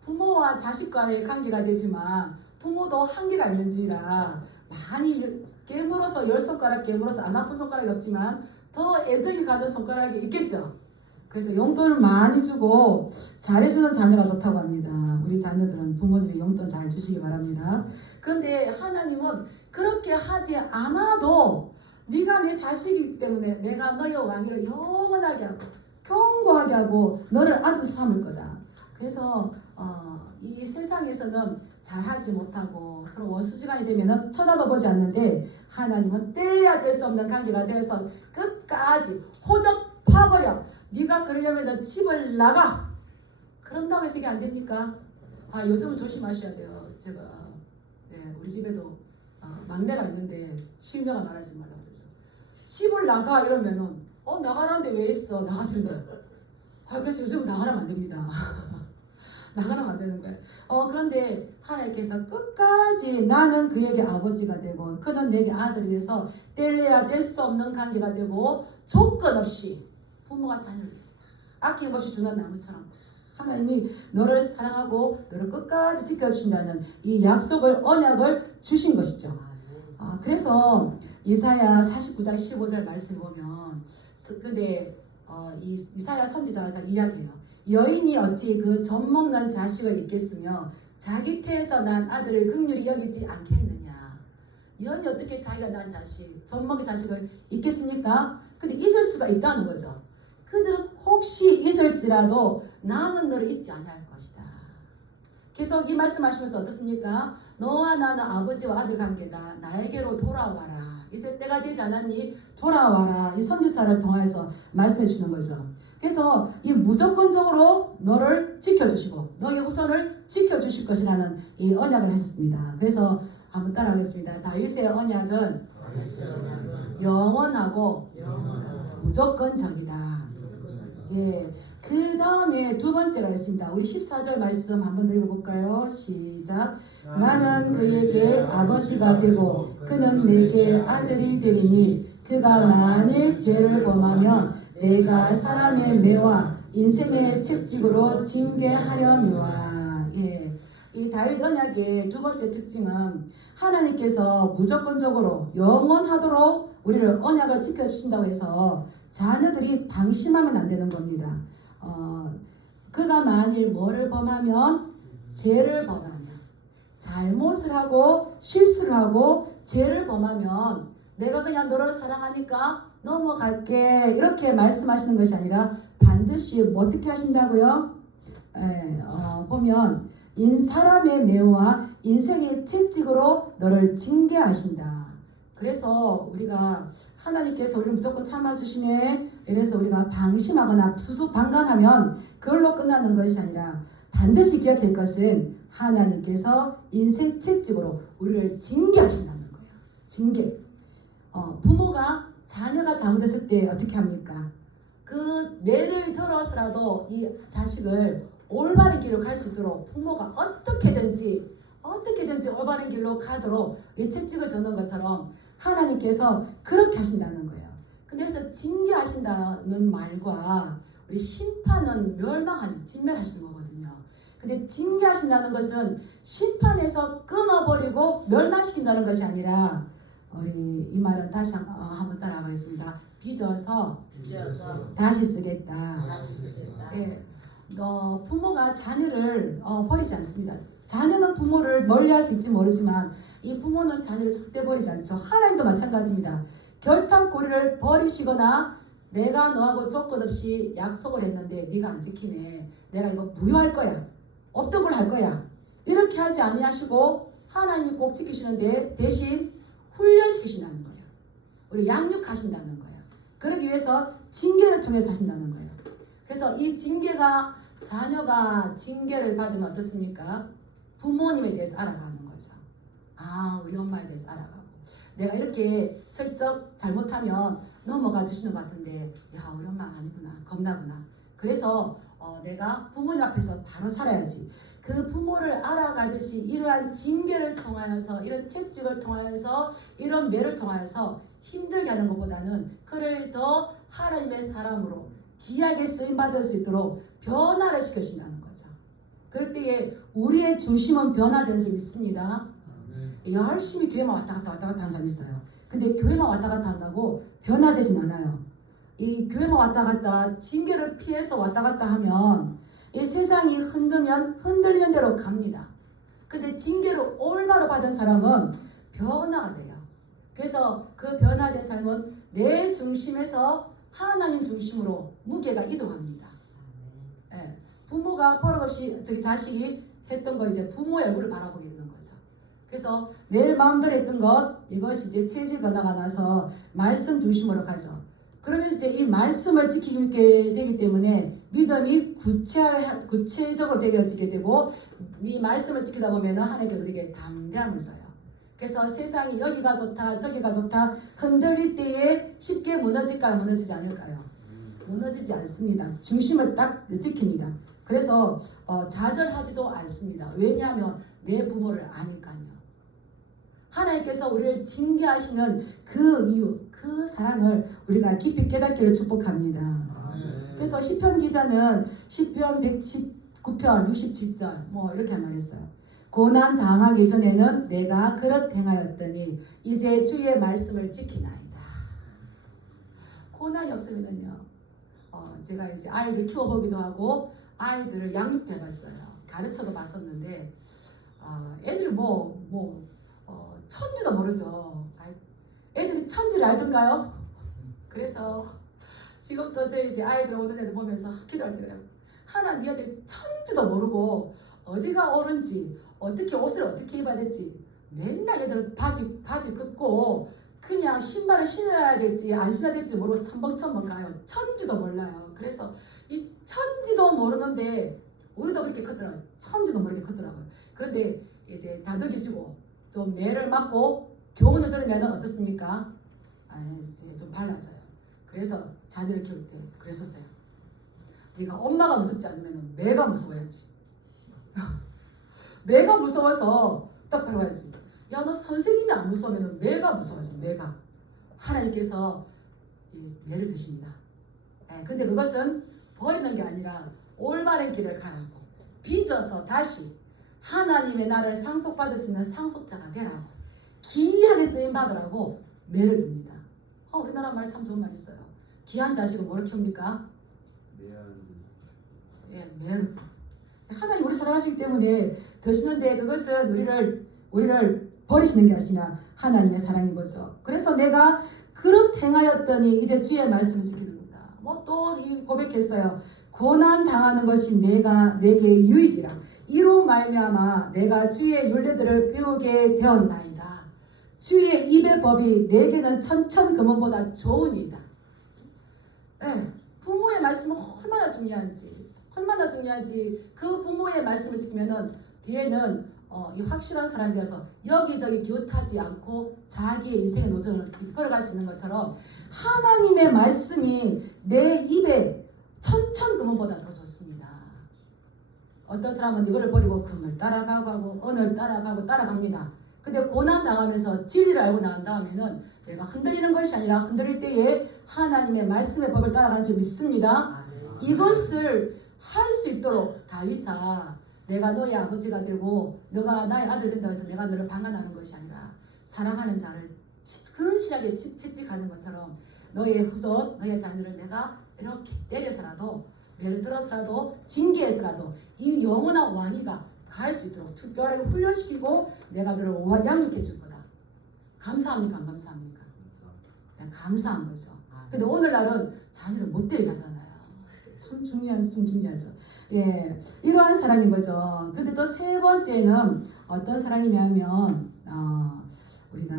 부모와 자식과의 관계가 되지만 부모도 한계가 있는지라 많이 깨물어서 10손가락 깨물어서 안 아픈 손가락이 없지만 더 애정이 가는 손가락이 있겠죠. 그래서 용돈을 많이 주고 잘해주는 자녀가 좋다고 합니다. 우리 자녀들은 부모님이 용돈 잘 주시기 바랍니다. 그런데 하나님은 그렇게 하지 않아도 네가 내 자식이기 때문에 내가 너의 왕위를 영원하게 하고 견고하게 하고 너를 아들 삼을 거다. 그래서 이 세상에서는 잘하지 못하고 서로 원수지간이 되면 쳐다도 보지 않는데 하나님은 뗄래야 뗄 수 없는 관계가 되어서 끝까지 호적 파버려. 네가 그러려면 집을 나가. 그런다고 해서 이게 안 됩니까? 요즘은 조심하셔야 돼요. 제가 우리 집에도 막내가 있는데 실명을 말하지 말라고 그래서 집을 나가 이러면은 나가라는데 왜 있어? 나가준대. 그래서 요즘 나가라면 안 됩니다. 나가라면 안 되는 거예요. 그런데 하나님께서 끝까지 나는 그에게 아버지가 되고 그는 내게 아들이 돼서 뗄래야 뗄 수 없는 관계가 되고 조건 없이 부모가 자녀를 위해서 아낌없이 주는 나무처럼 하나님이 너를 사랑하고 너를 끝까지 지켜주신다는 이 약속을 언약을 주신 것이죠. 그래서 이사야 49장 15절 말씀 보면 근데 이사야 선지자가 이야기해요. 여인이 어찌 그 젖먹는 자식을 잊겠으며 자기 태에서 난 아들을 긍휼히 여기지 않겠느냐. 여인이 어떻게 자기가 낳은 자식, 젖먹인 자식을 잊겠습니까? 근데 잊을 수가 있다는 거죠. 그들은 혹시 잊을지라도 나는 너를 잊지 아니할 것이다. 계속 이 말씀하시면서 어떻습니까? 너와 나는 아버지와 아들 관계다. 나에게로 돌아와라. 이제 때가 되지 않았니? 돌아와라. 이 선지자를 통해서 말씀해 주는 거죠. 그래서 이 무조건적으로 너를 지켜주시고 너의 후손을 지켜주실 것이라는 이 언약을 하셨습니다. 그래서 한번 따라하겠습니다. 다윗의 언약은 영원하고 무조건적이다. 예. 그 다음에 두 번째가 있습니다. 우리 14절 말씀 한번 더 읽어볼까요? 시작. 나는 그에게 아버지가 되고 그는 내게 아들이 되리니 그가 만일 죄를 범하면 내가 사람의 매와 인생의 채찍으로 징계하려니와. 예. 이 다윗 언약의 두 번째 특징은 하나님께서 무조건적으로 영원하도록 우리를 언약을 지켜주신다고 해서 자녀들이 방심하면 안 되는 겁니다. 그가 만일 뭐를 범하면 죄를 범하면 잘못을 하고 실수를 하고 죄를 범하면 내가 그냥 너를 사랑하니까 넘어갈게 이렇게 말씀하시는 것이 아니라 반드시 어떻게 하신다고요? 보면 사람의 매와 인생의 채찍으로 너를 징계하신다. 그래서 우리가 하나님께서 우리를 무조건 참아주시네 이래서 우리가 방심하거나 수수방관하면 그걸로 끝나는 것이 아니라 반드시 기억할 것은 하나님께서 인생 채찍으로 우리를 징계하신다는 거예요. 징계. 부모가 자녀가 잘못했을 때 어떻게 합니까? 그 매를 들어서라도 이 자식을 올바른 길로 갈 수 있도록 부모가 어떻게든지 올바른 길로 가도록 이 채찍을 드는 것처럼 하나님께서 그렇게 하신다는 거예요. 근데 여기서 징계하신다는 말과 우리 심판은 진멸하시는 거거든요. 근데 징계하신다는 것은 심판에서 끊어버리고 멸망시킨다는 것이 아니라 우리 이 말은 다시 한번 따라가겠습니다. 빚어서 다시 쓰겠다. 예, 부모가 자녀를 버리지 않습니다. 자녀는 부모를 멀리할 수 있지 모르지만 이 부모는 자녀를 절대 버리지 않죠. 하나님도 마찬가지입니다. 결탄고리를 버리시거나 내가 너하고 조건 없이 약속을 했는데 네가 안 지키네. 내가 이거 무효할 거야. 없던 걸 할 거야. 이렇게 하지 아니하시고 하나님이 꼭 지키시는데 대신 훈련시키신다는 거예요. 우리 양육하신다는 거예요. 그러기 위해서 징계를 통해서 하신다는 거예요. 그래서 이 징계가 자녀가 징계를 받으면 어떻습니까? 부모님에 대해서 알아가는 거죠. 우리 엄마에 대해서 알아가고 내가 이렇게 슬쩍 잘못하면 넘어가 주시는 것 같은데 우리 엄마 아니구나 겁나구나. 그래서 내가 부모님 앞에서 바로 살아야지. 그 부모를 알아가듯이 이러한 징계를 통하여서 이런 채찍을 통하여서 이런 매를 통하여서 힘들게 하는 것보다는 그를 더 하나님의 사람으로 귀하게 쓰임받을 수 있도록 변화를 시켜준다는 거죠. 그럴 때에 우리의 중심은 변화되는 줄 믿습니다. 열심히 교회만 왔다 갔다 하는 사람이 있어요. 근데 교회만 왔다 갔다 한다고 변화되진 않아요. 이 교회만 왔다 갔다 징계를 피해서 왔다 갔다 하면 이 세상이 흔들면 흔들리는 대로 갑니다. 근데 징계를 올바로 받은 사람은 변화가 돼요. 그래서 그 변화된 삶은 내 중심에서 하나님 중심으로 무게가 이동합니다. 예, 부모가 버릇없이 자식이 했던 거 이제 부모의 얼굴을 바라보게 되는 거죠. 그래서 내 마음대로 했던 것 이것이 이제 체질 변화가 나서 말씀 중심으로 가죠. 그러면 이제 이 말씀을 지키게 되기 때문에 믿음이 구체적으로 되어지게 되고 이 말씀을 지키다 보면 하나님께 우리에게 담대함을 줘요. 그래서 세상이 여기가 좋다 저기가 좋다 흔들릴 때에 쉽게 무너질까요? 무너지지 않을까요? 무너지지 않습니다. 중심을 딱 지킵니다. 그래서 좌절하지도 않습니다. 왜냐하면 내 부모를 아니까요. 하나님께서 우리를 징계하시는 그 이유, 그 사랑을 우리가 깊이 깨닫기를 축복합니다. 그래서 시편 기자는 시편 119편 67절 이렇게 말했어요. 고난 당하기 전에는 내가 그릇 행하였더니 이제 주의 말씀을 지키나이다. 고난이 없으면요, 제가 이제 아이를 키워보기도 하고 아이들을 양육도 해봤어요. 가르쳐도 봤었는데 애들이 천지도 모르죠. 애들이 천지를 알던가요? 그래서 지금부터 제 이제 아이들 오는 애들 보면서 기도할 때요. 하나님 애들 천지도 모르고 어디가 옳은지 어떻게 옷을 어떻게 입어야 될지 맨날 애들 바지 긋고 그냥 신발을 신어야 될지 안 신어야 될지 모르고 첨벙첨벙 가요. 천지도 몰라요. 그래서 이 천지도 모르는데 우리도 그렇게 컸더라고요. 천지도 모르게 컸더라고요. 그런데 이제 다독이주고 좀 매를 맞고 교훈을 들으면 어떻습니까? 좀 달라져요. 그래서 자녀를 키울 때 그랬었어요. 네가 엄마가 무섭지 않으면 매가 무서워야지. 매가 무서워서 딱 바로 가야지. 야, 너 선생님이 안 무서우면 매가 무서워서 매가. 하나님께서 매를 드십니다. 근데 그것은 버리는 게 아니라 올바른 길을 가라고 빚어서 다시 하나님의 나라를 상속받을 수 있는 상속자가 되라고 귀하게 쓰임 받으라고 매를 듭니다. 우리나라 말에 참 좋은 말이 있어요. 귀한 자식은 뭐를 키웁니까? 매를. 하나님 우리 사랑하시기 때문에 드시는데 그것은 우리를 버리시는 게 아니라 하나님의 사랑인 거죠. 그래서 내가 그릇 행하였더니 이제 주의 말씀을 지키는 겁니다. 또 이 고백했어요. 고난 당하는 것이 내게 유익이라. 이로 말미암아 내가 주의 율례들을 배우게 되었나이다. 주의 입의 법이 내게는 천천금원보다 좋으니이다. 부모의 말씀은 얼마나 중요한지 그 부모의 말씀을 지키면은 뒤에는 이 확실한 사람이 되어서 여기저기 기웃하지 않고 자기의 인생의 노선을 이끌어갈 수 있는 것처럼 하나님의 말씀이 내 입에 천천금원보다 더 좋습니다. 어떤 사람은 이거를 버리고 금을 따라가고 은을 따라갑니다. 근데 고난 당하면서 진리를 알고 난 다음에는 내가 흔들리는 것이 아니라 흔들릴 때에 하나님의 말씀의 법을 따라가는 줄 믿습니다. 이것을 할 수 있도록 다윗아 내가 너의 아버지가 되고 너가 나의 아들 된다고 해서 내가 너를 방관하는 것이 아니라 사랑하는 자를 근실하게 채찍하는 것처럼 너의 후손 너의 자녀를 내가 이렇게 때려서라도 매를 들어서라도 징계해서라도 이 영원한 왕위가 갈 수 있도록 특별하게 훈련시키고 내가 너를 양육해 줄 거다. 감사합니까? 안 감사합니까? 감사한 거죠. 근데 오늘날은 자녀를 못 되게 하잖아요. 참 중요하죠. 이러한 사랑인 거죠. 근데 또 세 번째는 어떤 사랑이냐면 우리가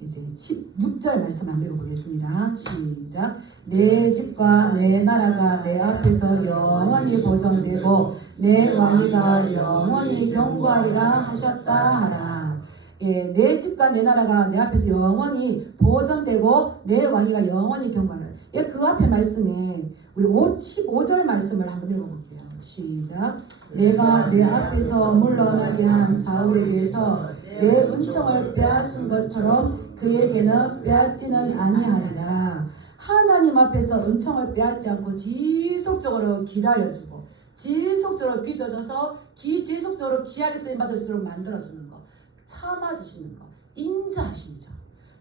이제 16절 말씀 한번 읽어보겠습니다. 시작. 내 집과 내 나라가 내 앞에서 영원히 보존되고 내 왕위가 영원히 경고하리라 하셨다 하라. 내 집과 내 나라가 내 앞에서 영원히 보존되고 내 왕위가 영원히 경고하리라. 그 앞에 말씀에 우리 15절 말씀을 한번 읽어볼게요. 시작. 내가 내 앞에서 물러나게 한 사울에 대해서 내 은총을 빼앗은 것처럼 그에게는 빼앗지는 아니하리라. 하나님 앞에서 은총을 빼앗지 않고 지속적으로 기다려주고 지속적으로 빚어져서 지속적으로 귀하게 쓰임받을 수 있도록 만들어주는 거, 참아주시는 거, 인자하심이죠.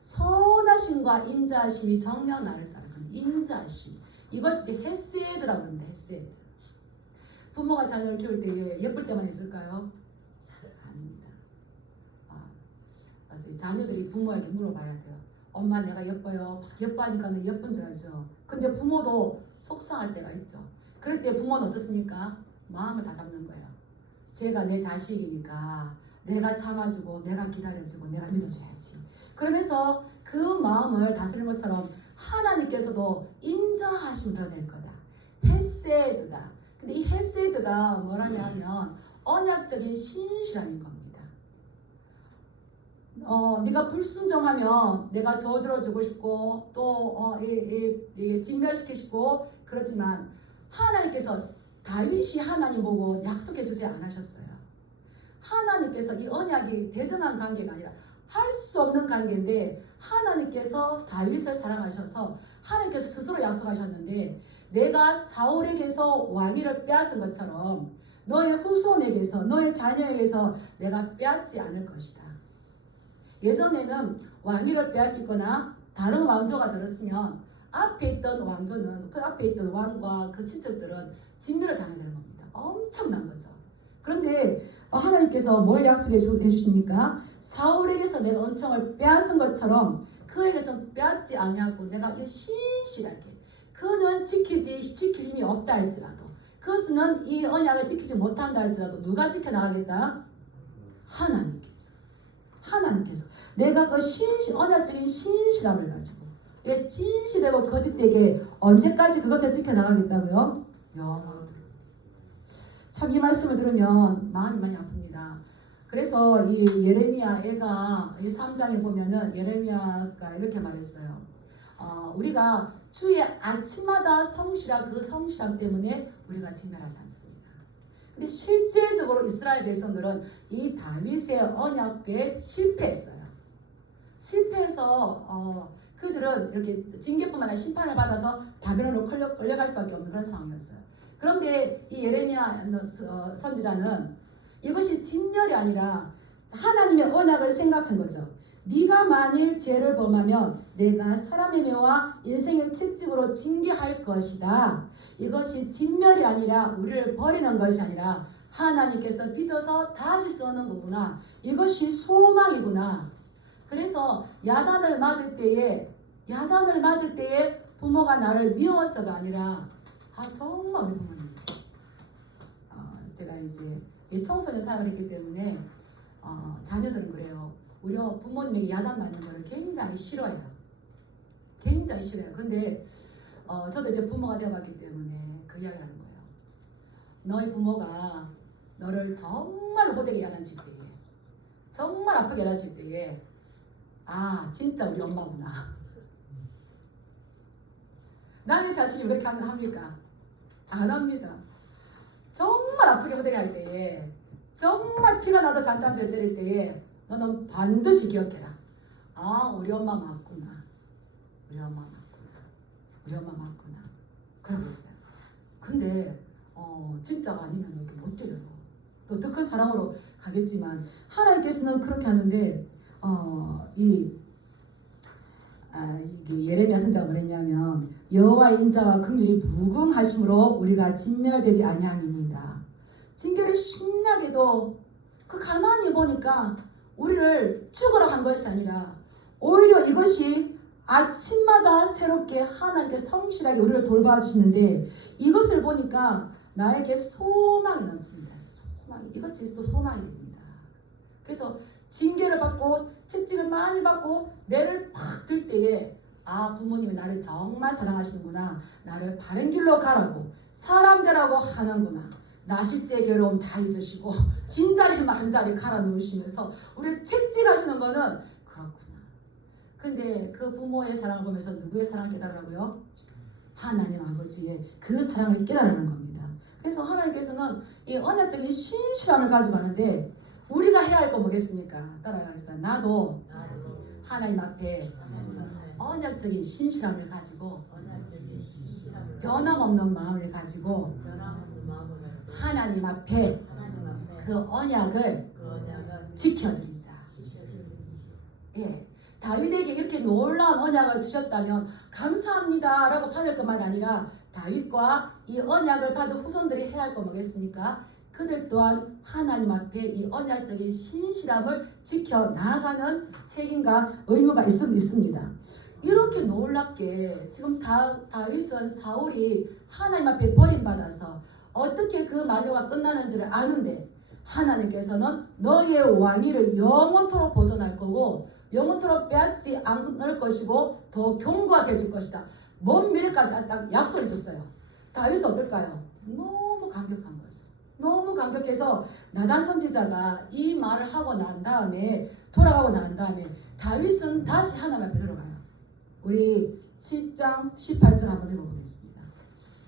선하심과 인자하심이 정녕 나를 따르는 인자하심. 이것이 이제 헤세드라고 합니다. 헤세드. 부모가 자녀를 키울 때 예쁠 때만 있을까요? 아닙니다. 자녀들이 부모에게 물어봐야 돼요. 엄마 내가 예뻐요. 예뻐하니까 예쁜 줄 알죠. 근데 부모도 속상할 때가 있죠. 그럴 때 부모는 어떻습니까? 마음을 다 잡는 거예요. 제가 내 자식이니까 내가 참아주고 내가 기다려주고 내가 믿어줘야지. 그러면서 그 마음을 다스리는 것처럼 하나님께서도 인자하심 드러낼 거다. 헤세드다. 근데 이 헤세드가 뭐라냐면 언약적인 신실함인 겁니다. 네가 불순종하면 내가 저주로 주고 싶고 또 진멸시키고 싶고 그렇지만 하나님께서 다윗이 하나님 보고 약속해 주세요 안 하셨어요. 하나님께서 이 언약이 대등한 관계가 아니라 할 수 없는 관계인데 하나님께서 다윗을 사랑하셔서 하나님께서 스스로 약속하셨는데 내가 사울에게서 왕위를 빼앗은 것처럼 너의 후손에게서 너의 자녀에게서 내가 빼앗지 않을 것이다. 예전에는 왕위를 빼앗기거나 다른 왕조가 들었으면 앞에 있던 왕조는 그 앞에 있던 왕과 그 친척들은 진멸을 당해야 되는 겁니다. 엄청난 거죠. 그런데 하나님께서 뭘 약속해 주십니까? 사울에게서 내가 은총을 빼앗은 것처럼 그에게서 빼앗지 아니하고 내가 신실하게 그는 지킬 힘이 없다 할지라도 그것은 이 언약을 지키지 못한다 할지라도 누가 지켜나가겠다? 하나님께서 내가 그 언약적인 신실함을 가지고 진실되고 거짓되게 언제까지 그것을 지켜나가겠다고요? 영원토록. 참 이 말씀을 들으면 마음이 많이 아픕니다. 그래서 이 예레미야가 이 3장에 보면은 예레미야가 이렇게 말했어요. 우리가 주의 아침마다 성실한 그 성실함 때문에 우리가 진멸하지 않습니다. 근데 실제적으로 이스라엘 백성들은 이 다윗의 언약에 실패했어요. 실패해서 그들은 이렇게 징계뿐만 아니라 심판을 받아서 바벨론으로 끌려갈 수밖에 없는 그런 상황이었어요. 그런데 이 예레미야 선지자는 이것이 진멸이 아니라 하나님의 언약을 생각한 거죠. 네가 만일 죄를 범하면 내가 사람의 매와 인생의 채찍으로 징계할 것이다. 이것이 진멸이 아니라 우리를 버리는 것이 아니라 하나님께서 빚어서 다시 쓰는 거구나. 이것이 소망이구나. 그래서 야단을 맞을 때에 부모가 나를 미워서가 아니라 정말 우리 부모님 제가 이제 청소년 사역을 했기 때문에 자녀들은 그래요. 우리 부모님에게 야단 맞는 거를 굉장히 싫어해요. 근데 저도 이제 부모가 되어봤기 때문에 그 이야기를 하는 거예요. 너희 부모가 너를 정말 호되게 야단칠 때에 정말 아프게 야단칠 때에 진짜 우리 엄마구나. 남의 자식이 왜 이렇게 합니까? 안 합니다. 정말 아프게 호되게 할 때에 정말 피가 나도 잔단지를 때릴 때에 너는 반드시 기억해라. 우리 엄마 맞구나. 그러고 있어요. 근데 진짜가 아니면 이렇게 못 때려요. 또 더 큰 사랑으로 가겠지만 하나님께서는 그렇게 하는데 이게 예레미야 선지자가 뭐랬냐면 여호와의 인자와 긍휼이 무궁하심으로 우리가 진멸되지 아니함이니이다. 징계를 신나게도 가만히 보니까 우리를 죽으러 한 것이 아니라 오히려 이것이 아침마다 새롭게 하나님께 성실하게 우리를 돌봐주시는데 이것을 보니까 나에게 소망이 넘칩니다. 이것이 또 소망이 됩니다. 그래서 징계를 받고 채찍을 많이 받고 매를 팍 들 때에 부모님이 나를 정말 사랑하시는구나. 나를 바른 길로 가라고 사람되라고 하는구나. 나실제 괴로움 다 잊으시고 진자리만 한 자리 갈아 놓으시면서 우리를 채찍하시는 거는 그렇구나. 근데 그 부모의 사랑을 보면서 누구의 사랑을 깨달으라고요? 하나님 아버지의 그 사랑을 깨달으는 겁니다. 그래서 하나님께서는 이 언약적인 신실함을 가지고 가는데 우리가 해야 할 거 뭐겠습니까? 따라가겠다. 나도 하나님 앞에 언약적인 신실함을 가지고 변함없는 마음을 가지고 하나님 앞에 그 언약을 지켜드리자. 다윗에게 이렇게 놀라운 언약을 주셨다면 감사합니다 라고 받을 것만 아니라 다윗과 이 언약을 받은 후손들이 해야 할 거 뭐겠습니까? 그들 또한 하나님 앞에 이 언약적인 신실함을 지켜나가는 책임과 의무가 있습니다. 이렇게 놀랍게 지금 다윗은 사울이 하나님 앞에 버림받아서 어떻게 그 만료가 끝나는지를 아는데 하나님께서는 너의 왕위를 영원토록 보존할 거고 영원토록 빼앗지 않을 것이고 더 견고하게 해줄 것이다. 먼 미래까지 딱 약속을 줬어요. 다윗은 어떨까요? 너무 감격한 거죠. 너무 감격해서 나단 선지자가 이 말을 하고 난 다음에 돌아가고 난 다음에 다윗은 다시 하나님 앞에 들어가요. 우리 7장 18절 한번 읽어보겠습니다.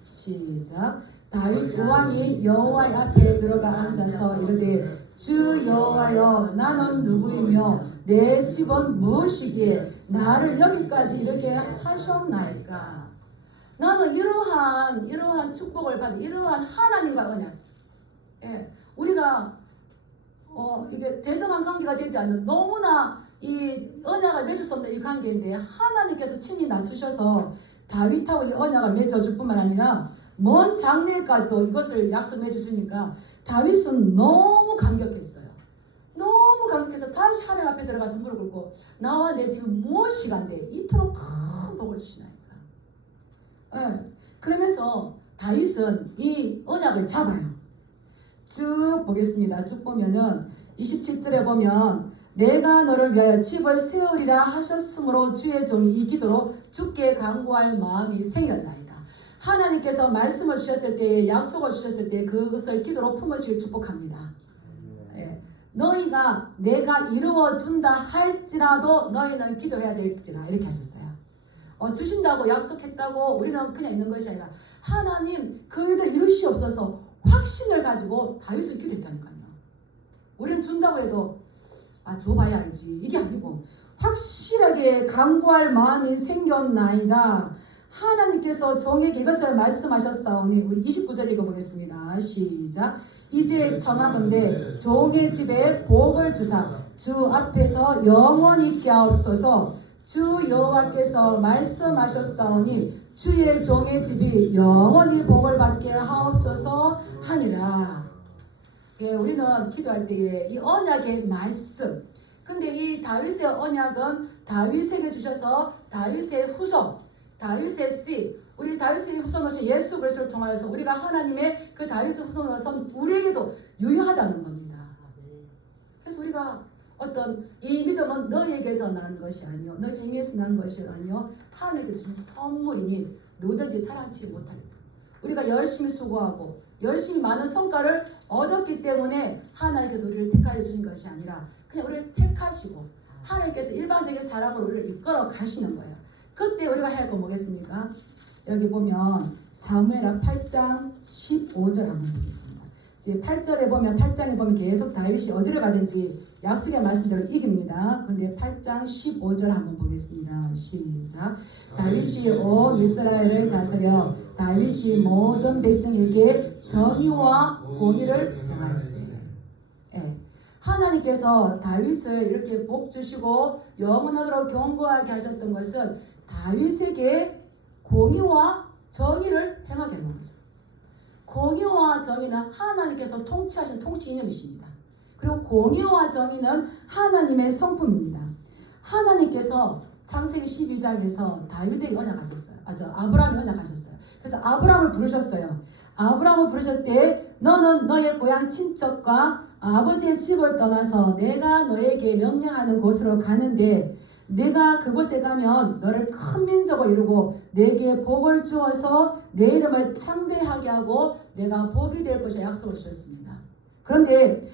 시작. 다윗 왕이 여호와 앞에 들어가 앉아서 이르되 주 여호와여 나는 누구이며 내 집은 무엇이기에 나를 여기까지 이르게 하셨나이까. 나는 이러한 축복을 받은 이러한 하나님과 언약. 예, 우리가 이게 대등한 관계가 되지 않는 너무나 이 언약을 맺을 수 없는 이 관계인데 하나님께서 친히 낮추셔서 다윗하고 이 언약을 맺어줄 뿐만 아니라 먼 장래까지도 이것을 약속 맺어주니까 다윗은 너무 감격했어요. 너무 감격해서 다시 하나님 앞에 들어가서 무릎 꿇고 나와 내 집이 무엇이 간대 이토록 큰 복을 주시나이까. 예, 그러면서 다윗은 이 언약을 잡아요. 쭉 보겠습니다. 쭉 보면은 27절에 보면 내가 너를 위하여 집을 세우리라 하셨으므로 주의 종이 이 기도로 주께 간구할 마음이 생겼나이다. 하나님께서 말씀을 주셨을 때 약속을 주셨을 때 그것을 기도로 품으시길 축복합니다. 예, 너희가 내가 이루어준다 할지라도 너희는 기도해야 될지라 이렇게 하셨어요. 주신다고 약속했다고 우리는 그냥 있는 것이 아니라 하나님 그들 이루시옵소서 확신을 가지고 다윗은 기도했다니까요. 우리는 준다고 해도 줘봐야 알지 이게 아니고 확실하게 간구할 마음이 생겼나이다. 하나님께서 종에게 이것을 말씀하셨사오니 우리 29절 읽어보겠습니다. 시작. 이제 청하건대 종의 집에 복을 주사 주 앞에서 영원히 있게 하옵소서. 주 여호와께서 말씀하셨사오니 주의 종의 집이 영원히 복을 받게 하옵소서 하니라. 예, 우리는 기도할 때에 이 언약의 말씀. 근데 이 다윗의 언약은 다윗에게 주셔서 다윗의 후손, 다윗의 씨, 우리 다윗의 후손으로서 예수 그리스도를 통하여서 우리가 하나님의 그 다윗의 후손으로서 우리에게도 유효하다는 겁니다. 그래서 우리가 어떤 이 믿음은 너희에게서 난 것이 아니요 너희 행위에서 난 것이 아니요 하나님께 주신 선물이니 누구든지 자랑치 못하리라. 우리가 열심히 수고하고 열심히 많은 성과를 얻었기 때문에 하나님께서 우리를 택하여 주신 것이 아니라 그냥 우리를 택하시고 하나님께서 일반적인 사랑으로 우리를 이끌어 가시는 거예요. 그때 우리가 해야 할 건 뭐겠습니까? 여기 보면 사무엘하 8장 15절 한번 보겠습니다. 이제 8장에 보면 계속 다윗이 어디를 가든지 약속의 말씀대로 이깁니다. 그런데 8장 15절 한번 보겠습니다. 시작. 다윗이 온 이스라엘을 다스려 다윗이 모든 백성에게 정의와 공의를 행하였으니. 예. 하나님께서 다윗을 이렇게 복 주시고 영원하도록 견고하게 하셨던 것은 다윗에게 공의와 정의를 행하게 하는 거죠. 공의와 정의는 하나님께서 통치하신 통치 이념이십니다. 그리고 공의와 정의는 하나님의 성품입니다. 하나님께서 창세기 12장에서 다윗에게 언약하셨어요. 아브라함이 언약하셨어요. 그래서 아브라함을 부르셨어요. 아브라함을 부르셨을 때 너는 너의 고향 친척과 아버지의 집을 떠나서 내가 너에게 명령하는 곳으로 가는데 내가 그곳에 가면 너를 큰 민족을 이루고 내게 복을 주어서 내 이름을 창대하게 하고 내가 복이 될 것이라 약속을 주셨습니다. 그런데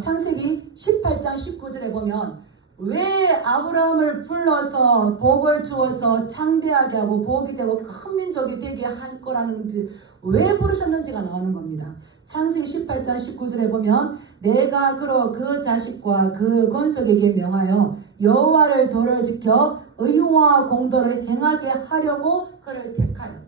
창세기 18장 19절에 보면 왜 아브라함을 불러서 복을 주어서 창대하게 하고 복이 되고 큰 민족이 되게 할 거라는지 왜 부르셨는지가 나오는 겁니다. 창세기 18장 19절에 보면 내가 그로 그 자식과 그 건속에게 명하여 여호와를 도를 지켜 의와 공도를 행하게 하려고 그를 택하였다.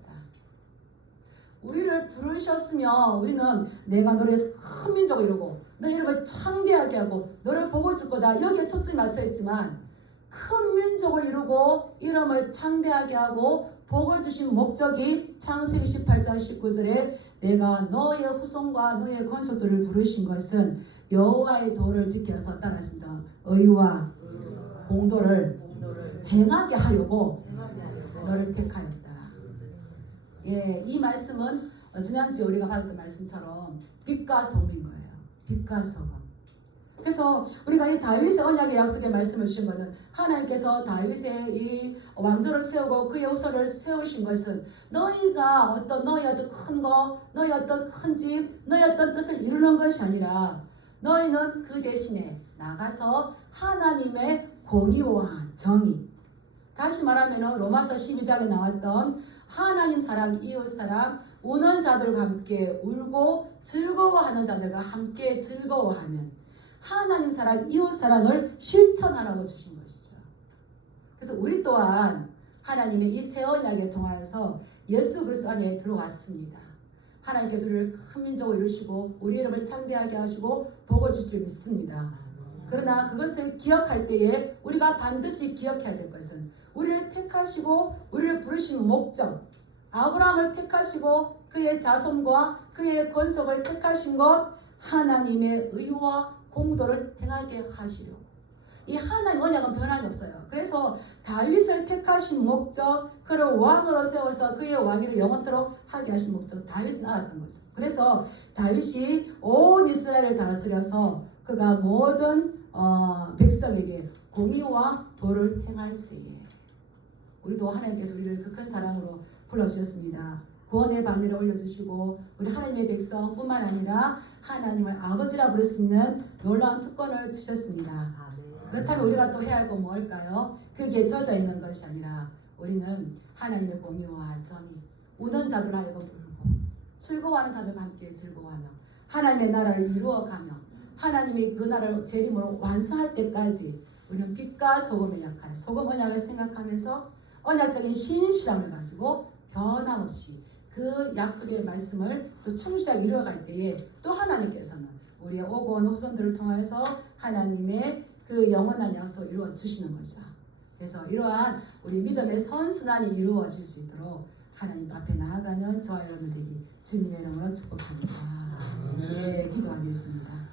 우리를 부르셨으면 우리는 내가 너를 큰 민족을 이루고 너 이름을 창대하게 하고 너를 복을 줄 거다. 여기에 초점이 맞춰 있지만 큰 민족을 이루고 이름을 창대하게 하고 복을 주신 목적이 창세기 18장 19절에 내가 너의 후손과 너의 권속들을 부르신 것은 여호와의 도를 지켜서 따라했습니다. 의와 공도를 행하게 하려고 너를 택하였다. 예, 이 말씀은 지난주에 우리가 받았던 말씀처럼 빛과 소금인 거예요. 빛과 소금. 그래서 우리가 이 다윗의 언약의 약속의 말씀을 주신 것은 하나님께서 다윗의 이 왕조를 세우고 그의 후손을 세우신 것은 너희가 너희 어떤 큰 거, 너희 어떤 큰 집, 너희 어떤 뜻을 이루는 것이 아니라 너희는 그 대신에 나가서 하나님의 공의와 정의, 다시 말하면 로마서 12장에 나왔던 하나님 사랑, 이웃 사랑, 우는 자들과 함께 울고 즐거워하는 자들과 함께 즐거워하는 하나님 사랑, 이웃 사랑을 실천하라고 주신 것이죠. 그래서 우리 또한 하나님의 이 새 언약에 통하여서 예수 그리스도 안에 들어왔습니다. 하나님께서 우리를 큰 민족으로 이루시고 우리 이름을 창대하게 하시고 복을 줄 줄 믿습니다. 그러나 그것을 기억할 때에 우리가 반드시 기억해야 될 것은 우리를 택하시고 우리를 부르신 목적, 아브라함을 택하시고 그의 자손과 그의 권속을 택하신 것, 하나님의 의와 공도를 행하게 하시려. 이 하나님 언약은 변함이 없어요. 그래서 다윗을 택하신 목적, 그를 왕으로 세워서 그의 왕위를 영원토록 하게 하신 목적, 다윗은 알았던 거죠. 그래서 다윗이 온 이스라엘을 다스려서 그가 모든 백성에게 공의와 도를 행할세에 우리도 하나님께서 우리를 그 큰 사랑으로 불러주셨습니다. 구원의 반대를 올려주시고 우리 하나님의 백성뿐만 아니라 하나님을 아버지라 부를 수 있는 놀라운 특권을 주셨습니다. 그렇다면 우리가 또 해야 할 건 뭘까요? 그게 젖어 있는 것이 아니라 우리는 하나님의 공의와 정의, 우는 자들 하여금 울고 즐거워하는 자들과 함께 즐거워하며 하나님의 나라를 이루어가며 하나님의 그 나라를 재림으로 완성할 때까지 우리는 빛과 소금의 역할, 소금 언약을 생각하면서 언약적인 신실함을 가지고 변함없이 그 약속의 말씀을 또 충실하게 이루어갈 때에 또 하나님께서는 우리의 오고 온 후손들을 통해서 하나님의 그 영원한 약속을 이루어 주시는 거죠. 그래서 이러한 우리 믿음의 선순환이 이루어질 수 있도록 하나님 앞에 나아가는 저와 여러분 되기 주님의 이름으로 축복합니다. 네, 기도하겠습니다.